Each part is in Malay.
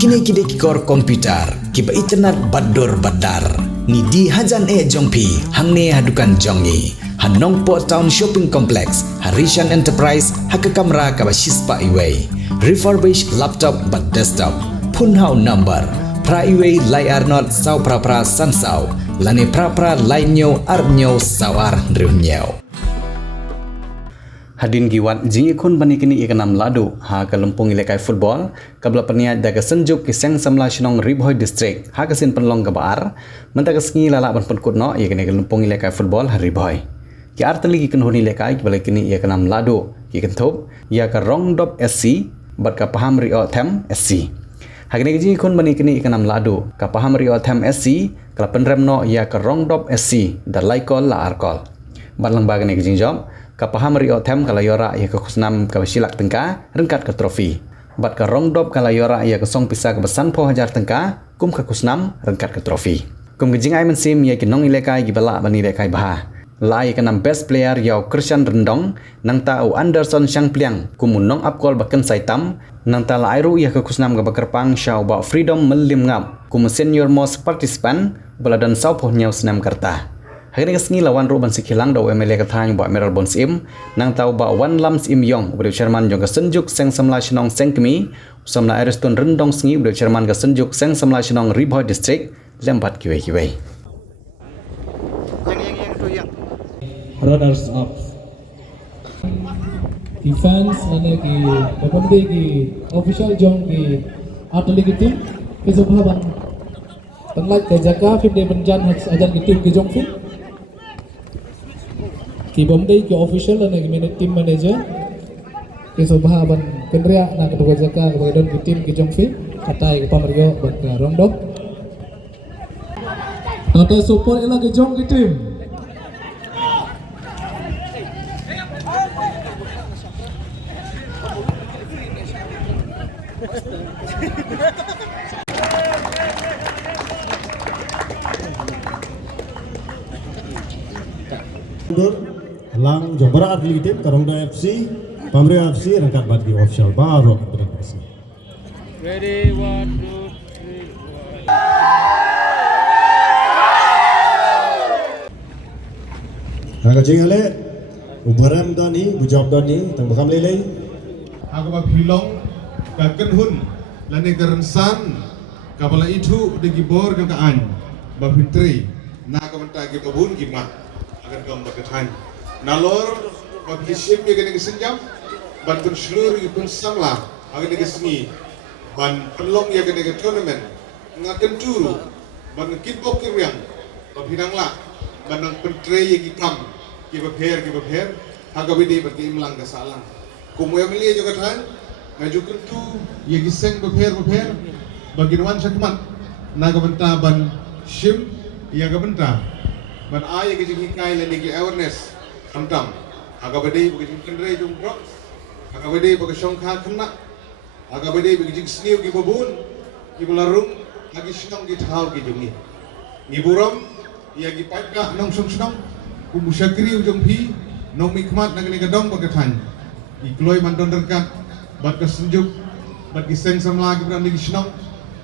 Kini kor komputer, kiba internet bador badar. Ni di hajan jongpi, hangne hadukan jongi. Hanong po town shopping complex, Harishan Enterprise, haka kamera kaba shispa iway. Refurbished laptop but desktop. Punhau number, pra iway layar not sau pra sansau. Lane pra lainyo arnyo sawar riunyo. Hadin giwat jingi kun bani kini ikanam ladu ha ka lumpung ilekai football kabla pania daga senjuk ki seng samla shinong Ribhoi district ha ka sin penlong ka baar menta ka sngi lala ban pun kutno ikane ka lumpung ilekai football ha Ribhoi ki artali ki kan honi ilekai ki bala kini ikanam ladu ki kan thop ya ka Rongdop SC bat ka paham rio them SC ha kini jingi kun bani kini ikanam ladu ka paham rio them SC kala penremno ya ka Rongdop SC da laikol la arkol bat lang bagane ki jing job kapaham rio them kala yora ya ke khusnam ka silak tengka rengkat ke trofi bat ka Rongdop kala yora ya ke song pisa ke besan po hajar tengka kum ka khusnam rengkat ke trofi kum ke jingai mensim ya ke nong ilekai gi bala bani ilekai bah lai ke nam best player yau Christian Rendong nang ta u Anderson Shangpliang kum nong apkol baken saitam nang ta lairu ya ke khusnam ka bakerpang shau ba freedom melim ngap kum senior most participant bala dan sau po nyau senam karta hari ini kesini lawan Ruban Sikilang daw MLA katanya buat Meral Bons im nang tahu ba Wan Lams im yong beliau chairman jong kesenjuk seng samla shinong seng kemi samla Ariston Rendong sengi beliau chairman kesenjuk seng samla shinong Ribhoi district lempat kiwe yang runners up defense mana ki pembeli ki official jong ki atlet ki tim ki subhaban tenlak ke jaga film de benjan ajan ki tim ki jong fi ki bomdai ki official dan ki team manager ki subhaban kendria na kedua jaka ke don ki tim ki jong fi katai ki pamario bat ka Rongdop nota support ila ki jong ki tim lang jong berat di tim Rongdop FC, Pamrio FC rangkat bagi official baru akan berhasil. Ready, 1, 2, 3. Agak jengale, ubaram dani, bujab dani, tang bakam lele. Aku bak hilong, kaken hun, lani kerensan, kapala itu di gibor kekaan, bak fitri, nak kementai kebun gimat, agar kamu berketan. Nalor bak disim ya kena kesenjam, ban pun seluruh pun samlah, agar kena kesini, ban pelong ya kena ke tournament, ngaken turu, ban kitbok kiriang, bak hidanglah, ban nang pentrei ya kikam, kibaper, agak bedi bak imlang kesalang. Kumu yang lihat juga kan, ngaju kentu, ya giseng beper, bagi nuan sakmat, naga benta ban shim, ya ga benta, ban ayah kejeng hikai lagi awareness, tamtam, agak bedi bagi kendrai jumprok, agak bedi bagi songkha kena, agak bedi bagi jeng sniu ki babun, ki belarung, lagi senang ki thau ki jungi, ngiburam, ya gi paika nong senang, kumu syakri ujung pi, nong mikmat naga kadong bagatan. Ikloi mandon derkat bat kesenjuk bat giseng samla ki berani gisnong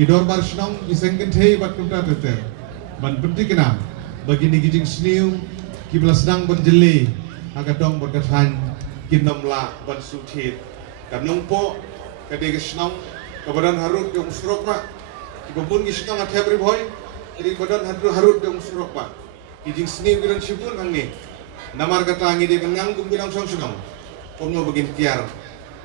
ki dorbar snong giseng kenthe bat kumta teter ban penting kena bagi ni gijing sniu ki belas sedang berjele aga dong berkatan ki nomla ban suthit kan nongpo kade gisnong kabadan harut yang surok pak ki babun gisnong athebri boy jadi badan harut yang surok pak gijing sniu kiran sibun hangi namar kata ngi de kenang kum bilang song snong Pomno begin tiar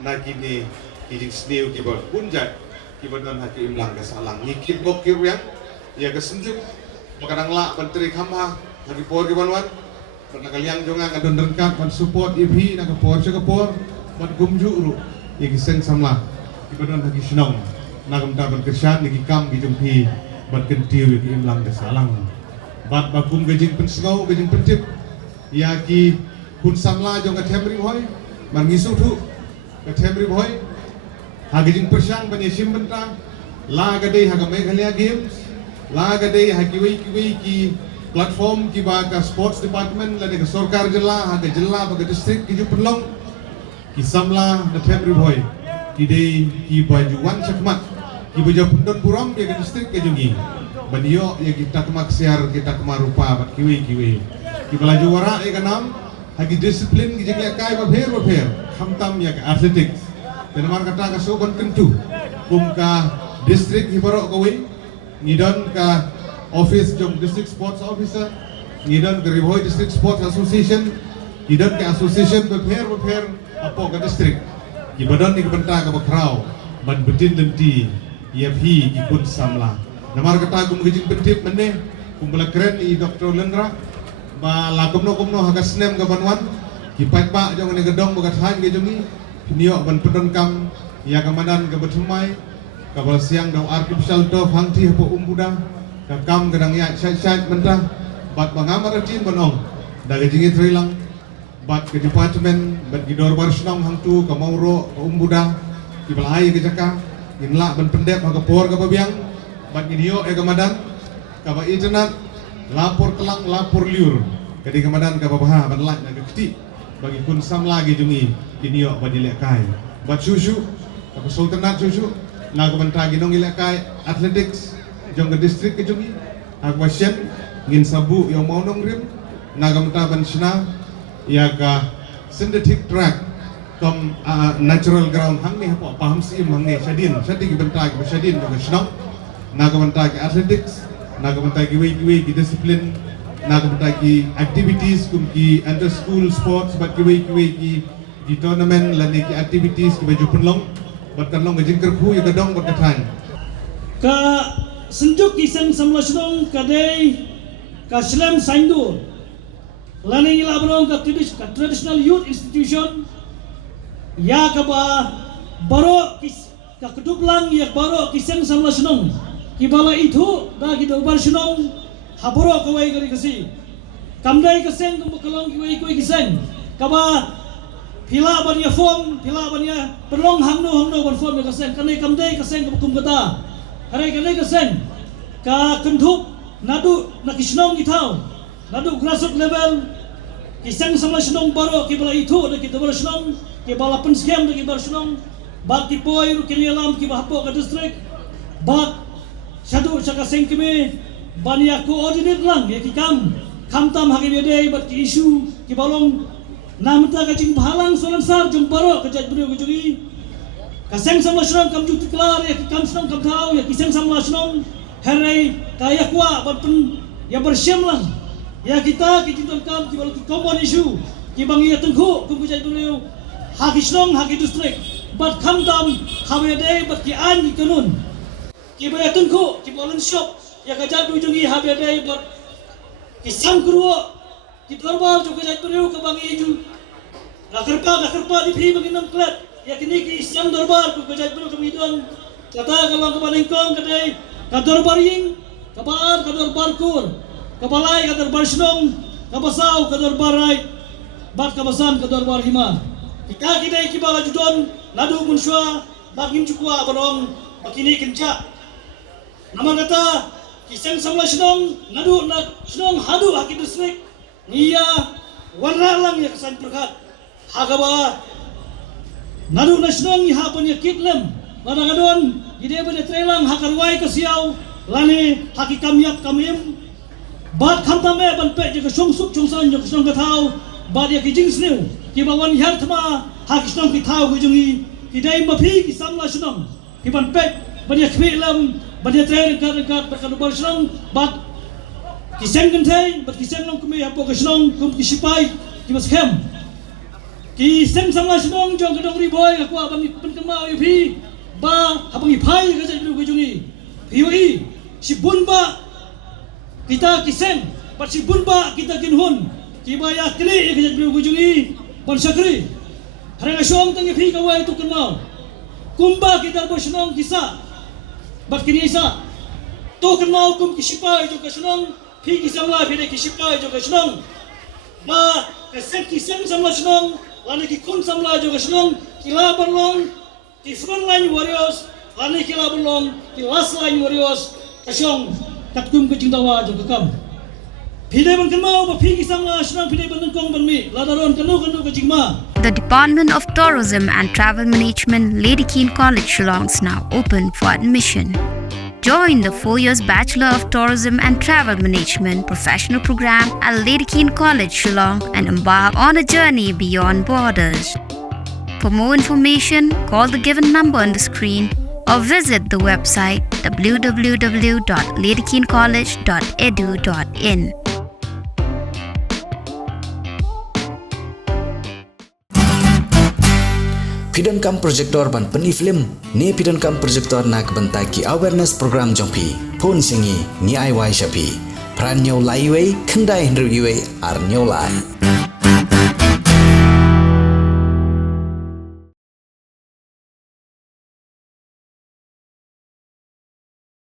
nakini kijing sniu kibal punjat kibadan haki imlang kesalang ngikit bok kiryang ya kesenjuk makadang la menteri khamha haki por kibanwan penakaliang jonga ngadon derkat ban support ibi nak por sekapor ban gumju ru ya giseng samla kibadan haki sinong nagam ta ban kesyan ni kam gijumpi ban kentiu ki imlang kesalang bat bakum gejing pensengau gejing pentip ya ki kun samla jonga temri hoy mangisu tu katemri boy hagijing persang banyesim bentang la gadai haga Meghalaya games la gadai hakiwi ki platform ki baga sports department la de sarkar jilla haga jilla baga district ki ju perlong ki samla the temri boy Kidai ki bajuan sakmat ki baju pendon buram dia ke distrik ke jungi banio ya kita kemak siar kita kemarupa bat kiwi ki balaju wara ya kanam hagi disiplin ki jengya kai babher hamtam ya ke athletics dan mar kata ka soban kentu kum ka distrik hibaro kawi ngidon ka office jong district sports officer ngidon ke Riboy district sports association ngidon ke association babher apo ka distrik ki badon ni benta ka bakrau ban betin lenti ia phi ki kun samla namar kata gum gijing pentip menne kumbala keren i Dr. Lendra ba la kumno haga snem ka banwan ki pat ba jong ne gedong bagat han ge jongi kinio ban pedon kam ya kamadan ka bathumai ka bal siang dong artificial do hangti hapo umbuda ka kam gedang ya syait mentah bat bangamar tin banong daga jingi trilang bat ke departemen bat gidor barsnong hangtu ka mauro ka umbuda ki balai ke jaka inla ban pendep ka por ka babiang bat gidio e kamadan ka ba internet lapor kelang lapor liur kadi kamadan ka babaha ban lak na keti bagi kun sam lagi jungi kinio ba dilek kai bat susu ka sultanat susu na ka banta ginong ilek kai athletics jong ke district ke jungi ak wasyen ngin sabu yang mau nong rim na ka banta ban sina ya ka synthetic track kom natural ground hang ni apa paham sim hang ni shadin ki benta ki shadin ka shnong na ka banta ki athletics na ka banta ki way ki discipline na ka banta ki activities kum ki under school sports bat ki way ki tournament la ni ki activities ki baju penlong bat kan long jing kerpu ya gadong bat kathan ka senjuk kisang samla shnong kadai ka slam saindur lani ila brong ka traditional youth institution ya ka ba baro ka kedublang ya baro kisang samla shnong ki bala itu da ki dorbar shnong haboro ka wai gari kasi kamdai kaseng kum kalong ki wai koi kisang ka ba pila ban ya form pila ban ya perlong hangno ban form ya kaseng kanai kamdai kaseng kum kata harai kanai kaseng ka kentup nadu na kisnong gitau nadu grassroots level kisang samla shnong baro ki bala itu da ki dorbar shnong ki bala penskem da ki bar shnong bat ki poi ru ki alam ki bahapo ka district bat sadu saka sengkeme bania coordinate lang ya ki kam tam hagi bede bat ki isu ki balong namta ka jing bhalang solan sar jung baro ka jaj brio ka jungi ka seng samla shnong kam ju tiklar ya ki kam shnong kam thau ya ki seng samla shnong herai kaya kwa bat pen ya bersyam lang ya kita ki tinton kam ki balong ki common issue ki bang ya tengku kum jaj brio hagi shnong hagi district bat kam tam habede bat ki an ki kanun ki baya tengku ki bolen shop ya ka jadu jungi habede bat ki sangkruo ki dorbar jo ka jaj brio ka bang iju lakarpa di phi bagi nam klat ya kini ki isang dorbar ku ka jaj brio ka midon kata kalau ka baningkong kadai ka dorbar ying ka bar ka dorbar kur ka balai ka dorbar shnong ka basau ka dorbar right bat ka basan ka dorbar hima kita kidai ki bala judon nadu munshwa bagim chukwa barong bakini kinca nama kata kisang samla shnong nadu na shnong hadu haki district niya warna lang ya kesan perkat hagaba nadu na shnong ni hapan ya kitlem lana gadon ide bade trelang hakarwai kasiau lani haki kamyap kamim bat khamtame ban pe je song sup chongsan je song kathau bat ya kijing snew ki bawan yarthma haki shnong ki thau gujungi ki dai mafi ki samla shnong ki ban pe ban ya khwilam ban ya tre kat bat kan bar shnong bat ki seng kentai bat ki seng long kumi hapo ka shnong kum ki sipai ki mas khem ki seng samla shnong jong kadong ri boy aku abang pen kemau yu phi ba abang ipai ka jai gujungi hiwi si bunba kita kiseng bat si bunba kita kinhun ki baya kli ka jai gujungi ban sakri harang shong tang phi ka wai tu kenau kumba kita bosnong kisa bat kini isa to kenau kum kisipai jo kasnong phi kisamla phi de kisipai jo kasnong ba kasek kiseng samla snong lani ki kun samla jo kasnong kila berlong ki front line warriors lani kila berlong ki last line warriors kasong katkum ke jingdawa jo kakam Pide ban kenmau ba phi kisang la shnang pide ban kong ban mi la daron kanu ke jingma. The Department of Tourism and Travel Management, Lady Keane College, Shillong is now open for admission. Join the 4 years Bachelor of Tourism and Travel Management professional program at Lady Keane College, Shillong and embark on a journey beyond borders. For more information, call the given number on the screen or visit the website www.ladykeanecollege.edu.in. Pidon kam projector ban peni film ne pidon kam projector nak bentai ki awareness program jongpi phone singi ni ai wai shapi pran nyau lai wei khandai hendru yue ar nyau lai